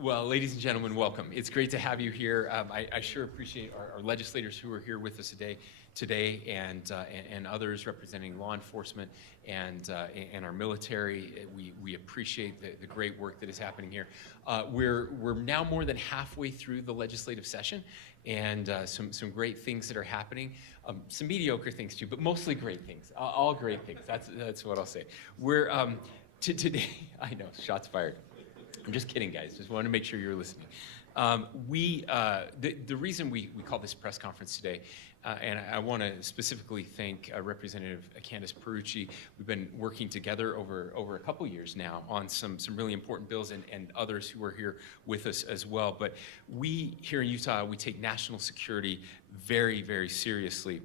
Well, ladies and gentlemen, welcome. It's great to have you here. I sure appreciate our legislators who are here with us today, and others representing law enforcement and our military. We appreciate the great work that is happening here. We're now more than halfway through the legislative session, and some great things that are happening. Some mediocre things too, but mostly great things. All great things. That's what I'll say. We're today. I know, shots fired. I'm just kidding, guys. Just wanted to make sure you're listening. The reason we call this press conference today, and I want to specifically thank Representative Candace Perucci. We've been working together over a couple years now on some really important bills, and others who are here with us as well. But we here in Utah, we take national security very, very seriously.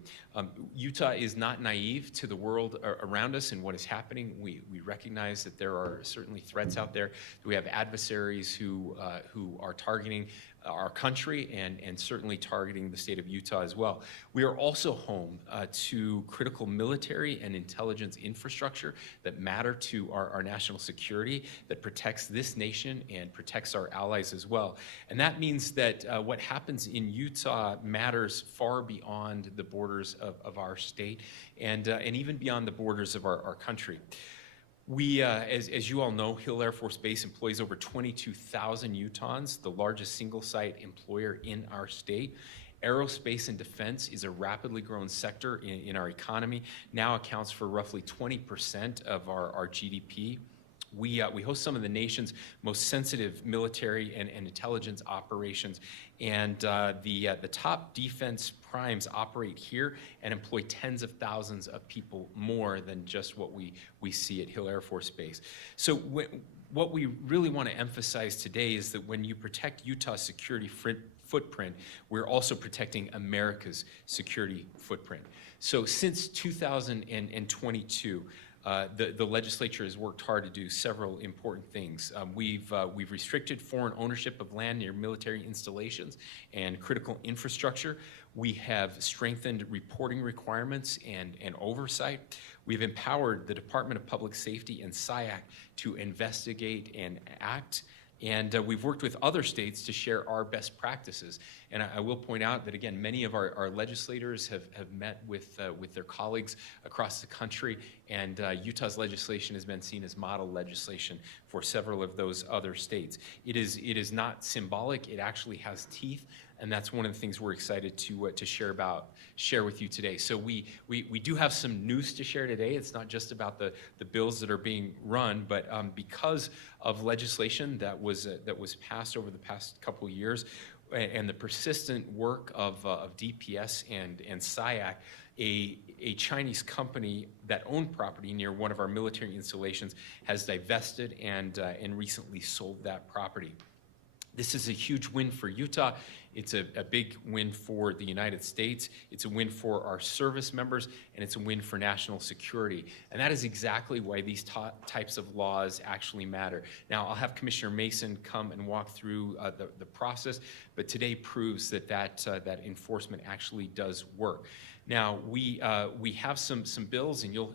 Utah is not naive to the world around us and what is happening. We recognize that there are certainly threats out there. We have adversaries who are targeting our country and certainly targeting the state of Utah as well. We are also home to critical military and intelligence infrastructure that matter to our national security, that protects this nation and protects our allies as well. And that means that what happens in Utah matters far beyond the borders of our state and even beyond the borders of our country. We, as you all know, Hill Air Force Base employs over 22,000 Utahns, the largest single-site employer in our state. Aerospace and defense is a rapidly growing sector in our economy, now accounts for roughly 20% of our GDP. We host some of the nation's most sensitive military and intelligence operations, and the top defense primes operate here and employ tens of thousands of people more than just what we see at Hill Air Force Base. So what we really want to emphasize today is that when you protect Utah's security footprint, we're also protecting America's security footprint. So since 2022, the legislature has worked hard to do several important things. We've restricted foreign ownership of land near military installations and critical infrastructure. We have strengthened reporting requirements and oversight. We've empowered the Department of Public Safety and SIAC to investigate and act. And we've worked with other states to share our best practices. And I will point out that, again, many of our legislators have met with their colleagues across the country, and Utah's legislation has been seen as model legislation for several of those other states. It is not symbolic. It actually has teeth, and that's one of the things we're excited to share with you today. So we do have some news to share today. It's not just about the bills that are being run, but because of legislation that was passed over the past couple of years, and the persistent work of DPS and SIAC, a Chinese company that owned property near one of our military installations has divested and recently sold that property. This is a huge win for Utah. It's a big win for the United States. It's a win for our service members, and it's a win for national security. And that is exactly why these types of laws actually matter. Now, I'll have Commissioner Mason come and walk through the process, but today proves that enforcement actually does work. Now, we have some bills, and you'll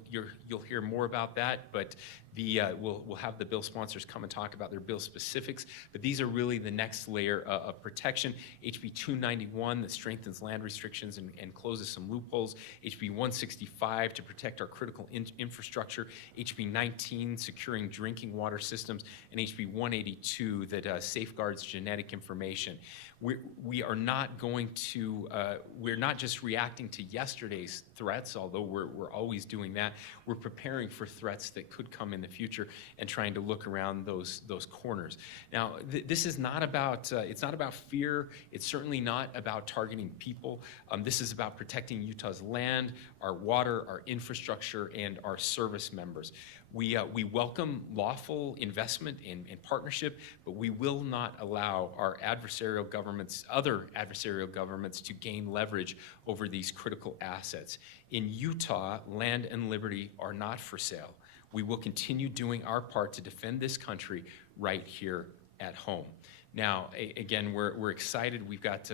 hear more about that, but we'll have the bill sponsors come and talk about their bill specifics, but these are really the next layer of protection. HB 291 that strengthens land restrictions and closes some loopholes. HB 165 to protect our critical infrastructure. HB 19 securing drinking water systems, and HB 182 that safeguards genetic information. We are not going to, we're not just reacting to yesterday's threats, although we're always doing that. We're preparing for threats that could come in the future and trying to look around those corners. Now, this is not about, it's not about fear. It's certainly not about targeting people. This is about protecting Utah's land, our water, our infrastructure, and our service members. We welcome lawful investment and partnership, but we will not allow our adversarial governments, other adversarial governments, to gain leverage over these critical assets. In Utah, land and liberty are not for sale. We will continue doing our part to defend this country right here at home. Now, again, we're excited. We've got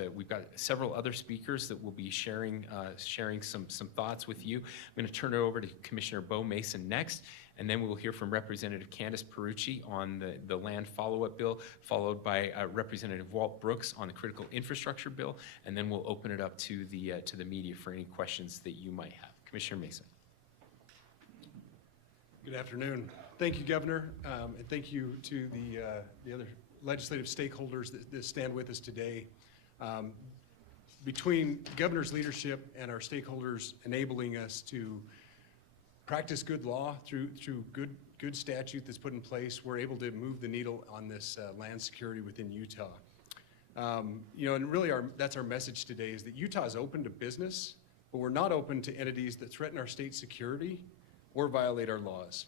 several other speakers that will be sharing some thoughts with you. I'm going to turn it over to Commissioner Bo Mason next, and then we will hear from Representative Candace Perucci on the land follow-up bill, followed by Representative Walt Brooks on the critical infrastructure bill, and then we'll open it up to the media for any questions that you might have. Commissioner Mason. Good afternoon. Thank you, Governor, and thank you to the other legislative stakeholders that stand with us today. Between the Governor's leadership and our stakeholders enabling us to practice good law through good statute that's put in place, we're able to move the needle on this land security within Utah. You know, and really that's our message today, is that Utah is open to business, but we're not open to entities that threaten our state security or violate our laws.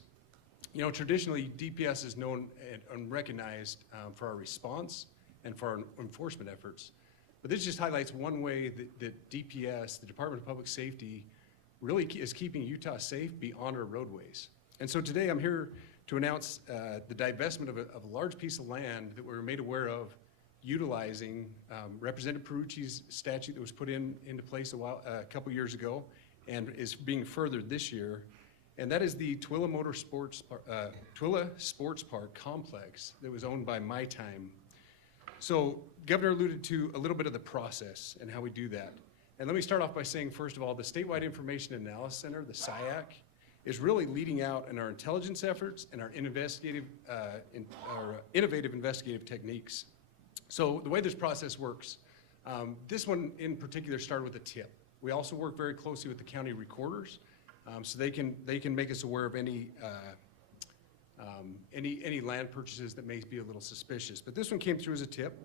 You know, traditionally, DPS is known and recognized for our response and for our enforcement efforts. But this just highlights one way that DPS, the Department of Public Safety, really is keeping Utah safe beyond our roadways. And so today I'm here to announce the divestment of a large piece of land that we were made aware of utilizing Representative Perucci's statute that was put into place a couple years ago and is being furthered this year. And that is the Twila Sports Park complex that was owned by My Time. So Governor alluded to a little bit of the process and how we do that. And let me start off by saying, first of all, the Statewide Information Analysis Center, the SIAC, is really leading out in our intelligence efforts and our innovative investigative techniques. So the way this process works, this one in particular started with a tip. We also work very closely with the county recorders, so they can make us aware of any land purchases that may be a little suspicious. But this one came through as a tip.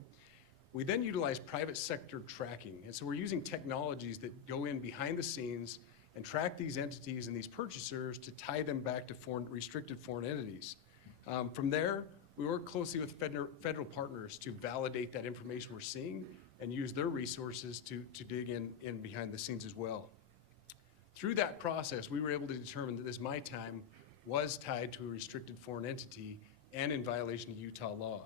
We then utilize private sector tracking, and so we're using technologies that go in behind the scenes and track these entities and these purchasers to tie them back to restricted foreign entities. From there, we work closely with federal partners to validate that information we're seeing and use their resources to dig in behind the scenes as well. Through that process, we were able to determine that this My Time was tied to a restricted foreign entity and in violation of Utah law.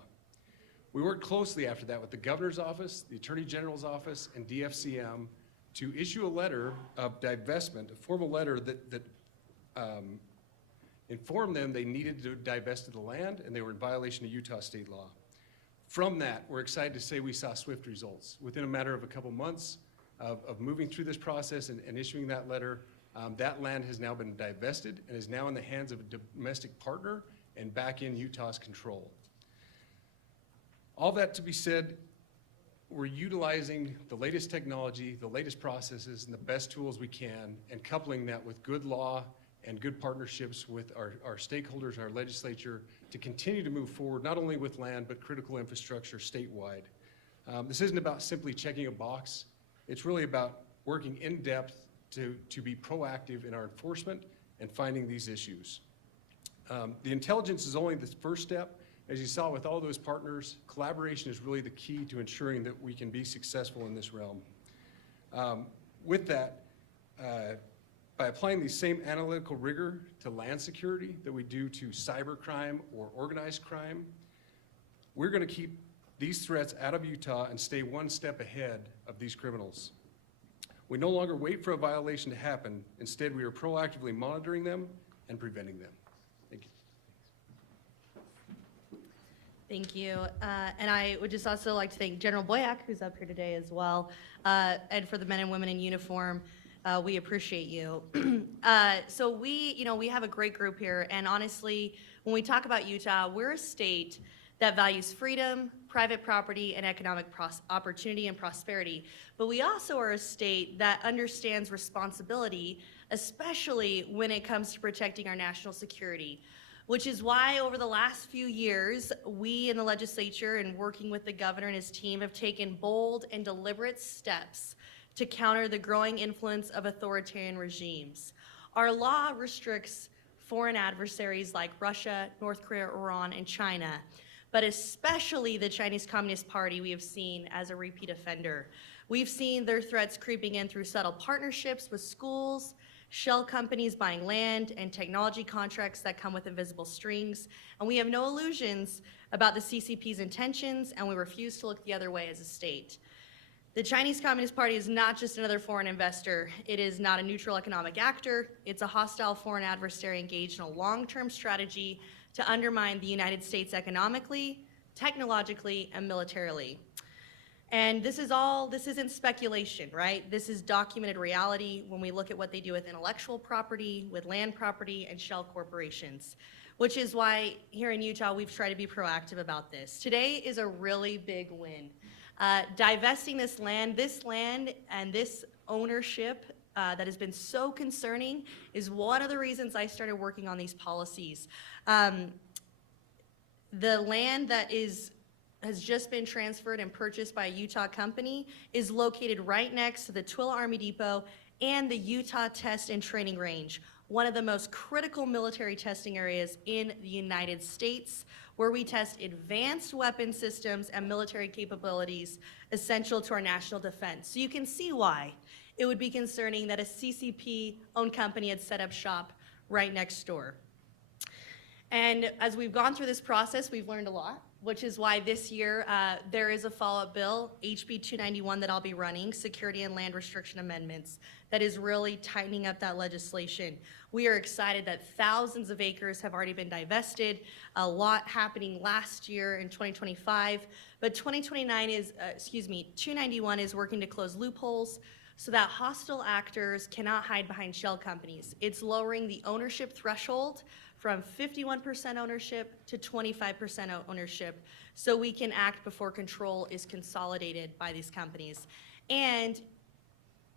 We worked closely after that with the Governor's Office, the Attorney General's Office, and DFCM to issue a letter of divestment, a formal letter that informed them they needed to divest of the land and they were in violation of Utah state law. From that, we're excited to say we saw swift results. Within a matter of a couple months of moving through this process and issuing that letter, that land has now been divested and is now in the hands of a domestic partner and back in Utah's control. All that to be said, we're utilizing the latest technology, the latest processes, and the best tools we can, and coupling that with good law and good partnerships with our stakeholders and our legislature to continue to move forward, not only with land, but critical infrastructure statewide. This isn't about simply checking a box. It's really about working in depth to be proactive in our enforcement and finding these issues. The intelligence is only the first step. As you saw with all those partners, collaboration is really the key to ensuring that we can be successful in this realm. With that, by applying the same analytical rigor to land security that we do to cybercrime or organized crime, we're going to keep these threats out of Utah and stay one step ahead of these criminals. We no longer wait for a violation to happen. Instead, we are proactively monitoring them and preventing them. Thank you. Thank you. And I would just also like to thank General Boyack, who's up here today as well, and for the men and women in uniform. We appreciate you. So we have a great group here, and honestly, when we talk about Utah, we're a state that values freedom, private property, and economic opportunity and prosperity. But we also are a state that understands responsibility, especially when it comes to protecting our national security, which is why over the last few years, we in the legislature and working with the governor and his team have taken bold and deliberate steps to counter the growing influence of authoritarian regimes. Our law restricts foreign adversaries like Russia, North Korea, Iran, and China, but especially the Chinese Communist Party we have seen as a repeat offender. We've seen their threats creeping in through subtle partnerships with schools, shell companies buying land, and technology contracts that come with invisible strings. And we have no illusions about the CCP's intentions, and we refuse to look the other way as a state. The Chinese Communist Party is not just another foreign investor. It is not a neutral economic actor. It's a hostile foreign adversary engaged in a long-term strategy to undermine the United States economically, technologically, and militarily. And this isn't speculation, right? This is documented reality when we look at what they do with intellectual property, with land property, and shell corporations, which is why here in Utah, we've tried to be proactive about this. Today is a really big win. Divesting this land and this ownership that has been so concerning is one of the reasons I started working on these policies. The land that has just been transferred and purchased by a Utah company is located right next to the Twilla Army Depot and the Utah Test and Training Range, one of the most critical military testing areas in the United States, where we test advanced weapon systems and military capabilities essential to our national defense. So you can see why it would be concerning that a CCP-owned company had set up shop right next door. And as we've gone through this process, we've learned a lot, which is why this year there is a follow-up bill, HB 291, that I'll be running, Security and Land Restriction Amendments, that is really tightening up that legislation. We are excited that thousands of acres have already been divested, a lot happening last year in 2025, but 291 is working to close loopholes so that hostile actors cannot hide behind shell companies. It's lowering the ownership threshold from 51% ownership to 25% ownership, so we can act before control is consolidated by these companies. And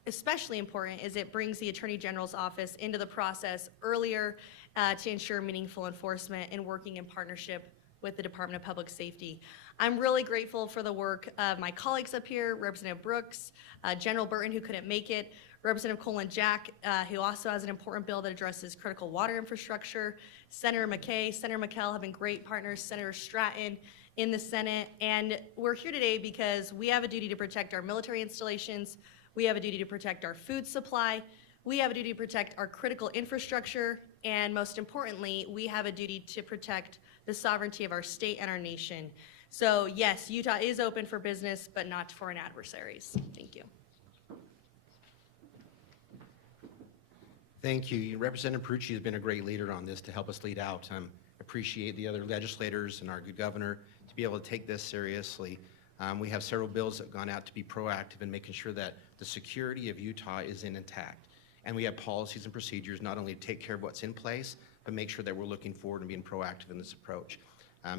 especially important is it brings the Attorney General's office into the process earlier to ensure meaningful enforcement and working in partnership with the Department of Public Safety. I'm really grateful for the work of my colleagues up here, Representative Brooks, General Burton, who couldn't make it, Representative Colin Jack, who also has an important bill that addresses critical water infrastructure, Senator McKay, Senator McKell have been great partners, Senator Stratton in the Senate, and we're here today because we have a duty to protect our military installations, we have a duty to protect our food supply, we have a duty to protect our critical infrastructure, and most importantly, we have a duty to protect the sovereignty of our state and our nation. So yes, Utah is open for business, but not to foreign adversaries. Thank you. Thank you. Representative Perucci has been a great leader on this to help us lead out. Appreciate the other legislators and our good governor to be able to take this seriously. We have several bills that have gone out to be proactive in making sure that the security of Utah is intact. And we have policies and procedures not only to take care of what's in place, but make sure that we're looking forward and being proactive in this approach.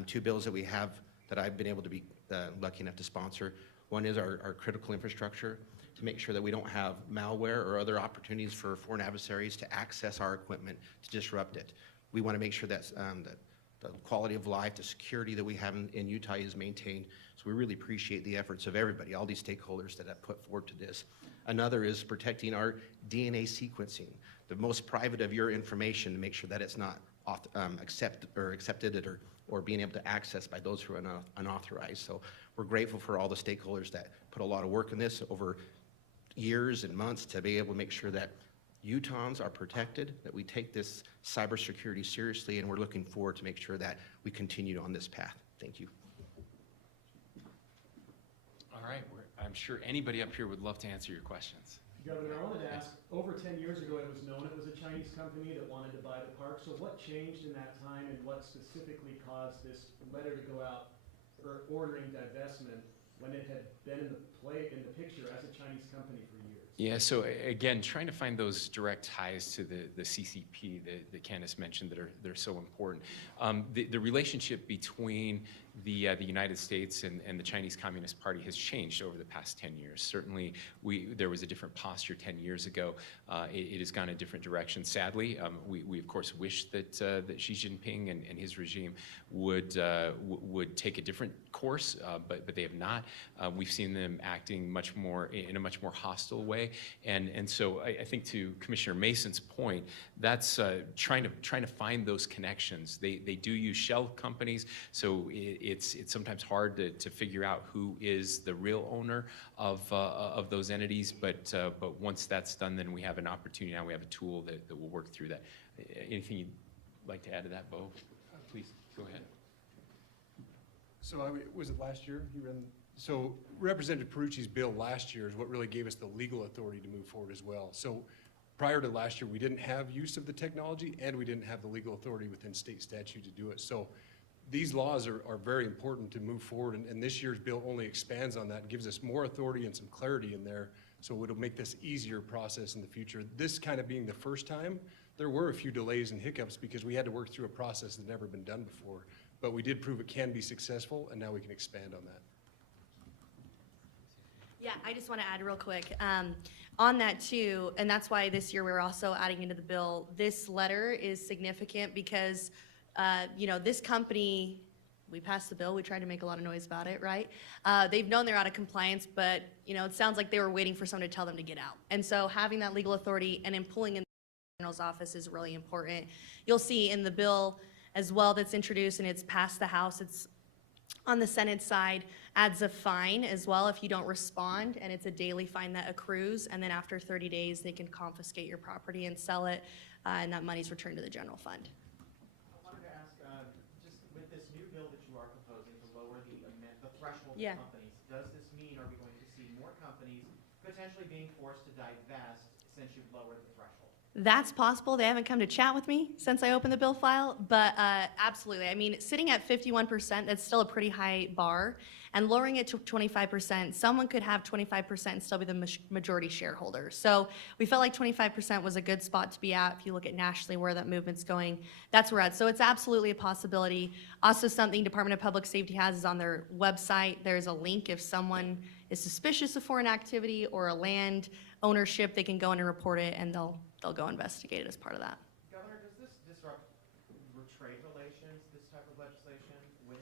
Two bills that we have that I've been able to be lucky enough to sponsor. One is our critical infrastructure to make sure that we don't have malware or other opportunities for foreign adversaries to access our equipment to disrupt it. We want to make sure that the quality of life, the security that we have in Utah is maintained. So we really appreciate the efforts of everybody, all these stakeholders that have put forward to this. Another is protecting our DNA sequencing, the most private of your information, to make sure that it's not accepted or being able to access by those who are unauthorized. So we're grateful for all the stakeholders that put a lot of work in this over years and months to be able to make sure that Utahns are protected, that we take this cybersecurity seriously, and we're looking forward to make sure that we continue on this path. Thank you. All right, I'm sure anybody up here would love to answer your questions. Governor, I wanted to ask, over 10 years ago it was known it was a Chinese company that wanted to buy the park, so what changed in that time and what specifically caused this letter to go out or ordering divestment when it had been in the picture as a Chinese company for years? Yeah, so again, trying to find those direct ties to the CCP that Candace mentioned that are so important. The relationship between the United States and the Chinese Communist Party has changed over the past 10 years. Certainly, there was a different posture 10 years ago. It has gone a different direction. Sadly, we of course wish that Xi Jinping and his regime would take a different course, but they have not. We've seen them acting in a much more hostile way, and so I think to Commissioner Mason's point, that's trying to find those connections. They do use shell companies, so it's sometimes hard to figure out who is the real owner of those entities. But once that's done, then we have an opportunity. Now we have a tool that will work through that. Anything you'd like to add to that, Bo? Please go ahead. So was it last year you ran So Representative Perucci's bill last year is what really gave us the legal authority to move forward as well. So prior to last year, we didn't have use of the technology and we didn't have the legal authority within state statute to do it. So these laws are very important to move forward, and this year's bill only expands on that, gives us more authority and some clarity in there, so it'll make this easier process in the future. This kind of being the first time, there were a few delays and hiccups because we had to work through a process that's never been done before. But we did prove it can be successful, and now we can expand on that. Yeah, I just want to add real quick on that too, and that's why this year we're also adding into the bill. This letter is significant because, this company, we passed the bill, we tried to make a lot of noise about it, right? They've known they're out of compliance, but, it sounds like they were waiting for someone to tell them to get out. And so having that legal authority and then pulling in the General's office is really important. You'll see in the bill as well that's introduced and it's passed the House, it's on the Senate side, adds a fine as well if you don't respond, and it's a daily fine that accrues, and then after 30 days, they can confiscate your property and sell it, and that money's returned to the general fund. I wanted to ask, just with this new bill that you are proposing to lower the threshold Yeah. for companies, does this mean, are we going to see more companies potentially being forced to divest since you've lowered the threshold? That's possible. They haven't come to chat with me since I opened the bill file, but absolutely. I mean, sitting at 51%, that's still a pretty high bar, and lowering it to 25%, someone could have 25% and still be the majority shareholder. So we felt like 25% was a good spot to be at. If you look at nationally where that movement's going, that's where we're at. So it's absolutely a possibility. Also, something Department of Public Safety has is on their website. There's a link if someone is suspicious of foreign activity or a land ownership, they can go in and report it, and they'll go investigate it as part of that. Governor, does this disrupt trade relations, this type of legislation with,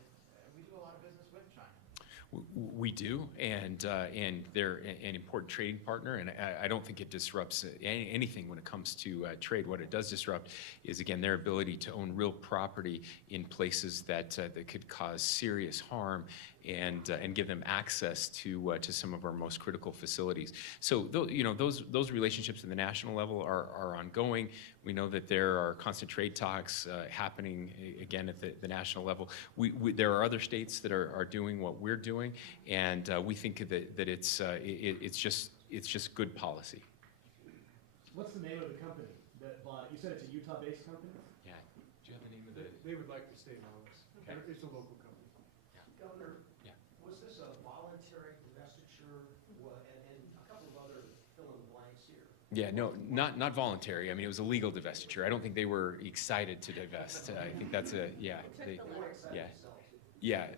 we do a lot of business with China? We do, and they're an important trading partner, and I don't think it disrupts anything when it comes to trade. What it does disrupt is, again, their ability to own real property in places that could cause serious harm and give them access to some of our most critical facilities. So those relationships at the national level are ongoing. We know that there are constant trade talks happening again at the national level. There are other states that are doing what we're doing, and we think that it's just good policy. What's the name of the company that bought it? You said it's a Utah-based company? Yeah. Do you have the name of the? They would like to stay anonymous. Okay. It's a local company. Governor, Yeah. was this a voluntary divestiture, and a couple of other fill-in-the-blanks here? Yeah, no, not voluntary. I mean, it was a legal divestiture. I don't think they were excited to divest. I think that's yeah. They weren't excited Yeah. to sell it. Yeah,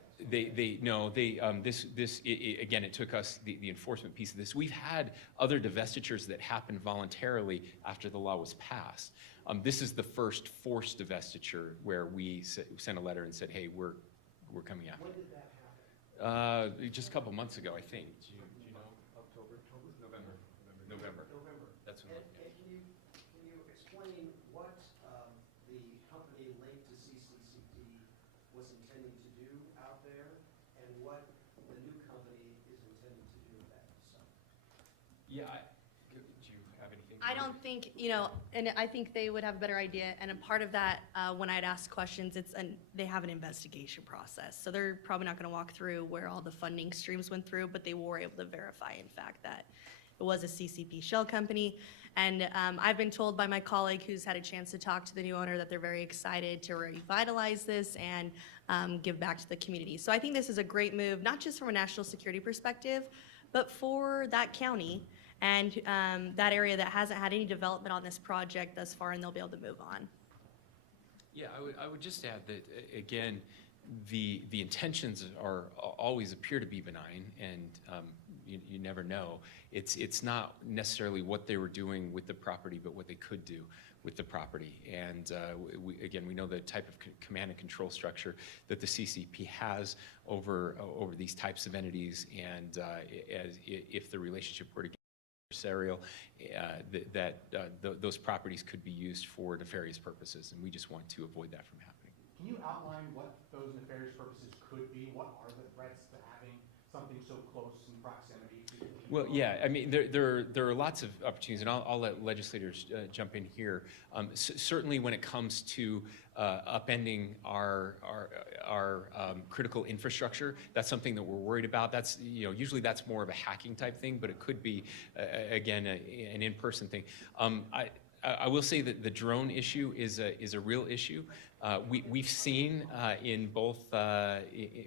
again, it took us the enforcement piece of this. We've had other divestitures that happened voluntarily after the law was passed. This is the first forced divestiture where we sent a letter and said, hey, we're coming after. When did that happen? Just a couple months ago, I think. Do you know? November. That's when. And can you explain what the company linked to CCCP was intending to do out there, and what the new company is intending to do with that site? Yeah. Do you have anything? I don't think, and I think they would have a better idea. And a part of that, when I'd ask questions, they have an investigation process. So they're probably not going to walk through where all the funding streams went through, but they were able to verify, in fact, that it was a CCP shell company. And I've been told by my colleague who's had a chance to talk to the new owner that they're very excited to revitalize this and give back to the community. So I think this is a great move, not just from a national security perspective, but for that county and that area that hasn't had any development on this project thus far, and they'll be able to move on. Yeah, I would just add that, again, the intentions always appear to be benign, and you never know. It's not necessarily what they were doing with the property, but what they could do with the property. And we know the type of command and control structure that the CCP has over these types of entities, and if the relationship were to get adversarial, those properties could be used for nefarious purposes, and we just want to avoid that from happening. Can you outline what those nefarious purposes could be? What are the threats to having something so close in proximity to people? Well, yeah, I mean, there are lots of opportunities, and I'll let legislators jump in here. Certainly, when it comes to upending our critical infrastructure, that's something that we're worried about. That's, you know, usually that's more of a hacking type thing, but it could be again an in-person thing. I will say that the drone issue is a real issue. We've seen in both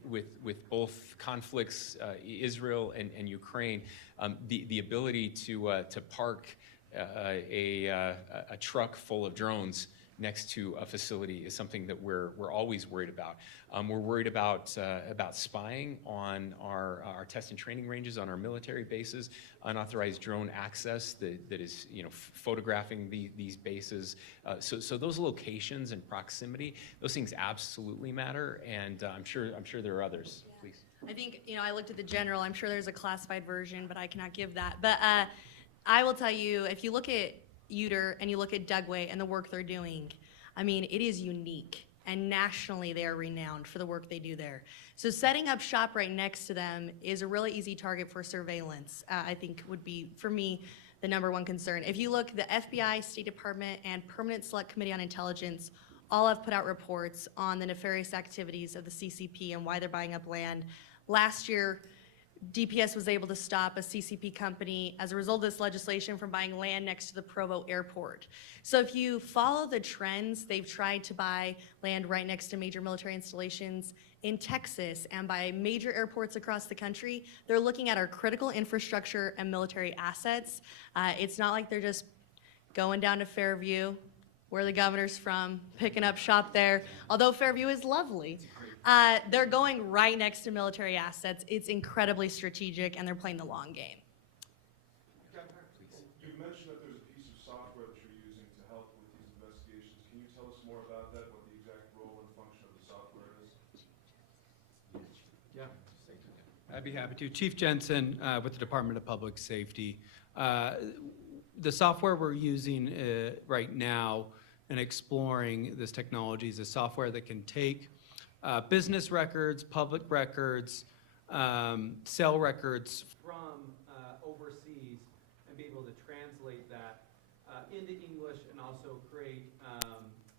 with both conflicts, Israel and Ukraine, the ability to park a truck full of drones next to a facility is something that we're always worried about. We're worried about spying on our test and training ranges, on our military bases, unauthorized drone access that is, you know, photographing these bases. So those locations and proximity, those things absolutely matter, and I'm sure there are others. Yeah. Please. I think, you know, I looked at the general. I'm sure there's a classified version, but I cannot give that. But I will tell you, if you look at Uter and you look at Dugway and the work they're doing, I mean, it is unique. And nationally, they are renowned for the work they do there. So setting up shop right next to them is a really easy target for surveillance, I think would be, for me, the #1 concern. If you look, the FBI, State Department, and Permanent Select Committee on Intelligence all have put out reports on the nefarious activities of the CCP and why they're buying up land. Last year, DPS was able to stop a CCP company as a result of this legislation from buying land next to the Provo airport. So if you follow the trends, they've tried to buy land right next to major military installations in Texas and by major airports across the country. They're looking at our critical infrastructure and military assets. It's not like they're just going down to Fairview, where the governor's from, picking up shop there, although Fairview is lovely. They're going right next to military assets. It's incredibly strategic, and they're playing the long game. You mentioned that there's a piece of software that you're using to help with these investigations. Can you tell us more about that, what the exact role and function of the software is? Yeah, I'd be happy to. Chief Jensen with the Department of Public Safety. The software we're using right now and exploring this technology is a software that can take business records, public records, cell records from overseas and be able to translate that into English and also create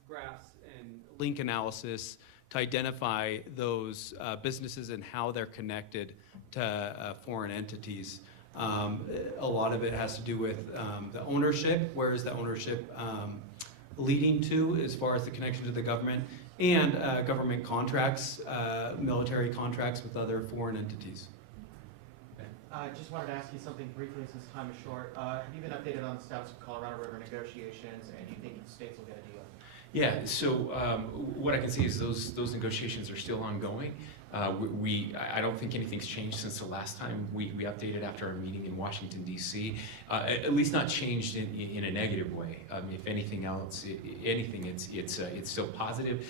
graphs and link analysis to identify those businesses and how they're connected to foreign entities. A lot of it has to do with the ownership, where is the ownership leading to as far as the connection to the government, and government contracts, military contracts with other foreign entities. I just wanted to ask you something briefly since time is short. Have you been updated on the status of Colorado River negotiations, and do you think the states will get a deal? Yeah, so what I can say is those negotiations are still ongoing. I don't think anything's changed since the last time we updated after our meeting in Washington, D.C. At least not changed in a negative way. If anything else, it's still positive.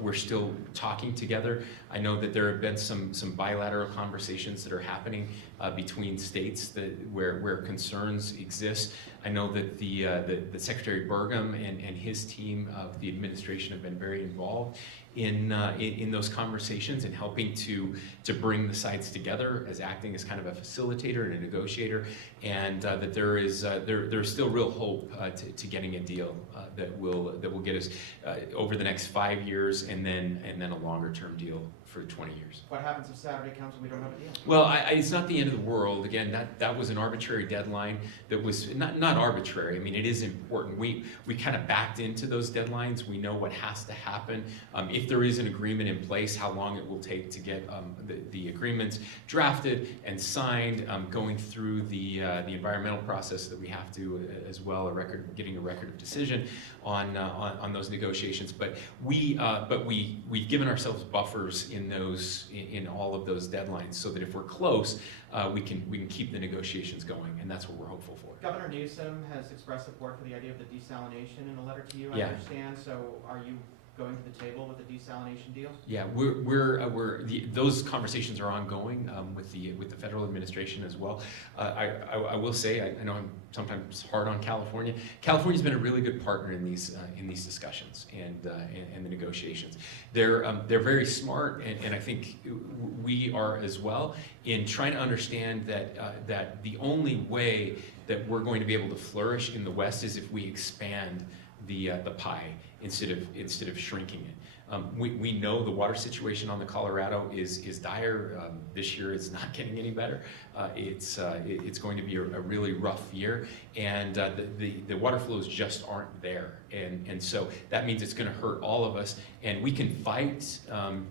We're still talking together. I know that there have been some bilateral conversations that are happening between states where concerns exist. I know that the Secretary Burgum and his team of the administration have been very involved in those conversations and helping to bring the sides together as acting as kind of a facilitator and a negotiator, and that there's still real hope to getting a deal that will get us over the next 5 years and then a longer term deal for 20 years. What happens if Saturday comes and we don't have a deal? Well, it's not the end of the world. Again, that was an arbitrary deadline that was not arbitrary. I mean, it is important. We kind of backed into those deadlines. We know what has to happen. If there is an agreement in place, how long it will take to get the agreements drafted and signed, going through the environmental process that we have to as well, getting a record of decision on those negotiations. But we've given ourselves buffers in all of those deadlines, so that if we're close, we can keep the negotiations going, and that's what we're hopeful for. Governor Newsom has expressed support for the idea of the desalination in a letter to you, I Yeah. understand. So are you going to the table with a desalination deal? Yeah, those conversations are ongoing with the federal administration as well. I will say, I know I'm sometimes hard on California. California's been a really good partner in these discussions and the negotiations. They're very smart, and I think we are as well, in trying to understand that the only way that we're going to be able to flourish in the West is if we expand the pie instead of shrinking it. We know the water situation on the Colorado is dire. This year it's not getting any better. It's going to be a really rough year, and the water flows just aren't there. And so that means it's going to hurt all of us, and we can fight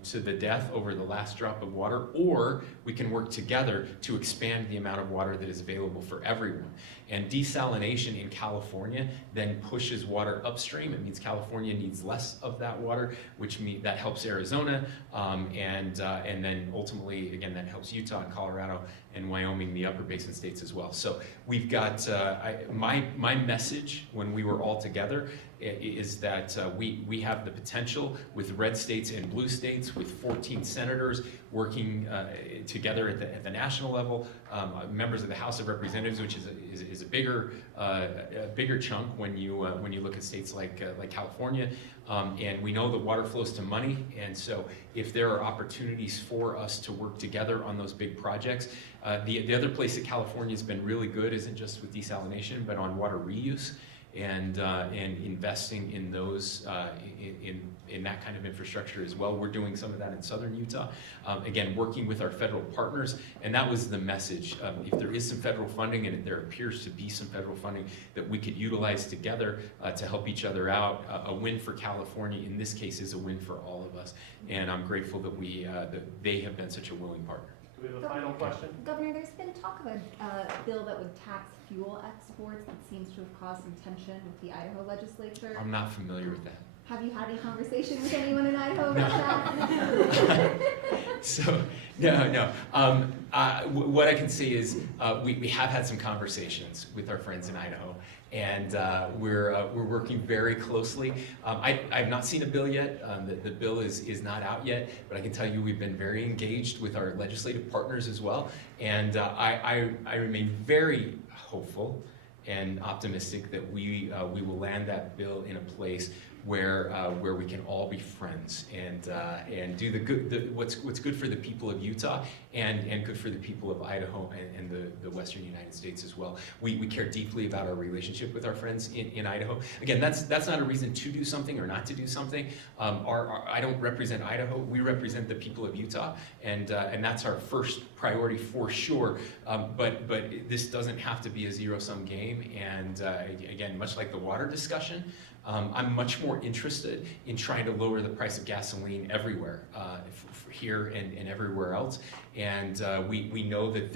to the death over the last drop of water, or we can work together to expand the amount of water that is available for everyone. And desalination in California then pushes water upstream. It means California needs less of that water, which means that helps Arizona, and then ultimately, again, that helps Utah and Colorado and Wyoming, the upper basin states as well. So we've got, my message when we were all together is that we have the potential with red states and blue states, with 14 senators working together at the national level, members of the House of Representatives, which is a bigger chunk when you look at states like California. And we know that water flows to money, and so if there are opportunities for us to work together on those big projects, the other place that California has been really good isn't just with desalination, but on water reuse and investing in those in that kind of infrastructure as well. We're doing some of that in southern Utah, again, working with our federal partners, and that was the message. If there is some federal funding, and there appears to be some federal funding that we could utilize together to help each other out, a win for California in this case is a win for all of us, and I'm grateful that that they have been such a willing partner. Do we have a final question? Governor, there's been talk of a bill that would tax fuel exports that seems to have caused some tension with the Idaho legislature. I'm not familiar with that. Have you had any conversation with anyone in Idaho about that? So, no. What I can say is we have had some conversations with our friends in Idaho, and we're working very closely. I've not seen a bill yet. The bill is not out yet, but I can tell you we've been very engaged with our legislative partners as well, and I remain very hopeful and optimistic that we will land that bill in a place where we can all be friends and do the good, what's good for the people of Utah and good for the people of Idaho and the Western United States as well. We care deeply about our relationship with our friends in Idaho. Again, that's not a reason to do something or not to do something. I don't represent Idaho. We represent the people of Utah, and that's our first priority for sure. But this doesn't have to be a zero-sum game. And again, much like the water discussion, I'm much more interested in trying to lower the price of gasoline everywhere, here and everywhere else. And we know that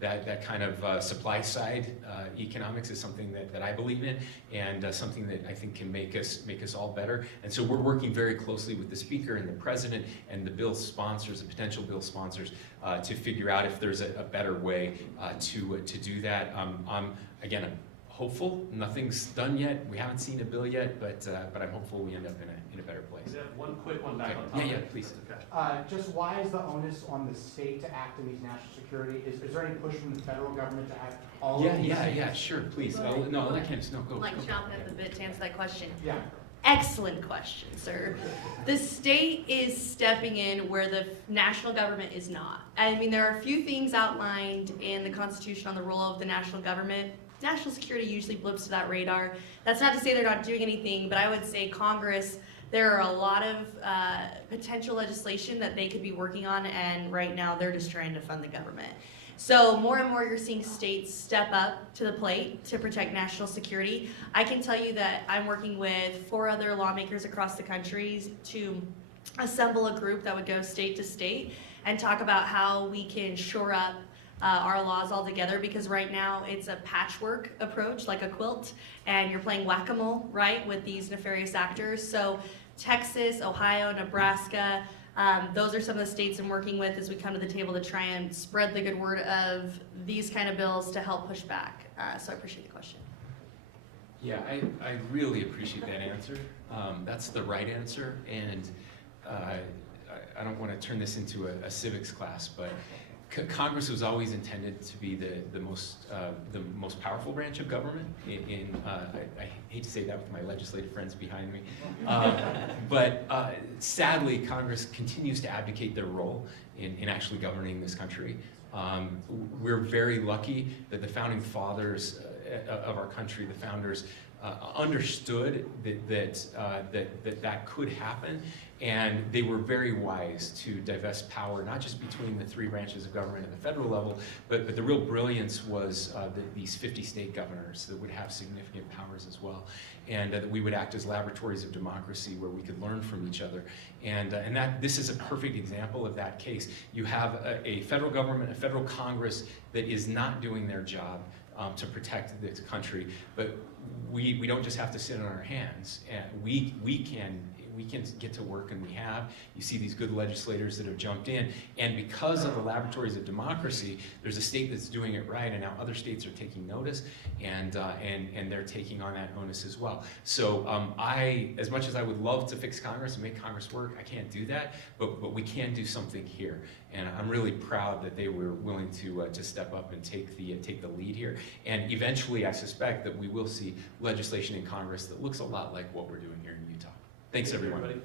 that kind of supply side economics is something that I believe in, and something that I think can make us all better. And so we're working very closely with the Speaker and the President and the bill sponsors, the potential bill sponsors, to figure out if there's a better way to do that. I'm hopeful. Nothing's done yet. We haven't seen a bill yet, but I'm hopeful we end up in a better place. We have one quick one back on Yeah, topic. please. Just why is the onus on the state to act in these national security? Is there any push from the federal government to act all of these things? Yeah, sure, please. Go ahead. No, let Candace, no, go. Like go. chomping at the bit to answer that question. Yeah. Excellent question, sir. The state is stepping in where the national government is not. I mean, there are a few things outlined in the Constitution on the role of the national government. National security usually blips to that radar. That's not to say they're not doing anything, but I would say Congress, there are a lot of potential legislation that they could be working on, and right now they're just trying to fund the government. So more and more you're seeing states step up to the plate to protect national security. I can tell you that I'm working with 4 other lawmakers across the country to assemble a group that would go state to state and talk about how we can shore up our laws all together, because right now it's a patchwork approach, like a quilt, and you're playing whack-a-mole, right, with these nefarious actors. So Texas, Ohio, Nebraska, those are some of the states I'm working with as we come to the table to try and spread the good word of these kind of bills to help push back. So I appreciate the question. Yeah, I really appreciate that answer. That's the right answer, and I don't want to turn this into a civics class, but Congress was always intended to be the most powerful branch of government. I hate to say that with my legislative friends behind me, but sadly, Congress continues to abdicate their role in actually governing this country. We're very lucky that the founding fathers of our country, the founders, understood that could happen, and they were very wise to divest power, not just between the three branches of government at the federal level, but the real brilliance was these 50 state governors that would have significant powers as well, and that we would act as laboratories of democracy where we could learn from each other. And this is a perfect example of that case. You have a federal government, a federal Congress that is not doing their job to protect this country, but we don't just have to sit on our hands. And we can get to work, and we have. You see these good legislators that have jumped in, and because of the laboratories of democracy, there's a state that's doing it right, and now other states are taking notice, and they're taking on that onus as well. So as much as I would love to fix Congress and make Congress work, I can't do that, but we can do something here, and I'm really proud that they were willing to step up and take the lead here. And eventually, I suspect that we will see legislation in Congress that looks a lot like what we're doing here in Utah. Thanks, everyone.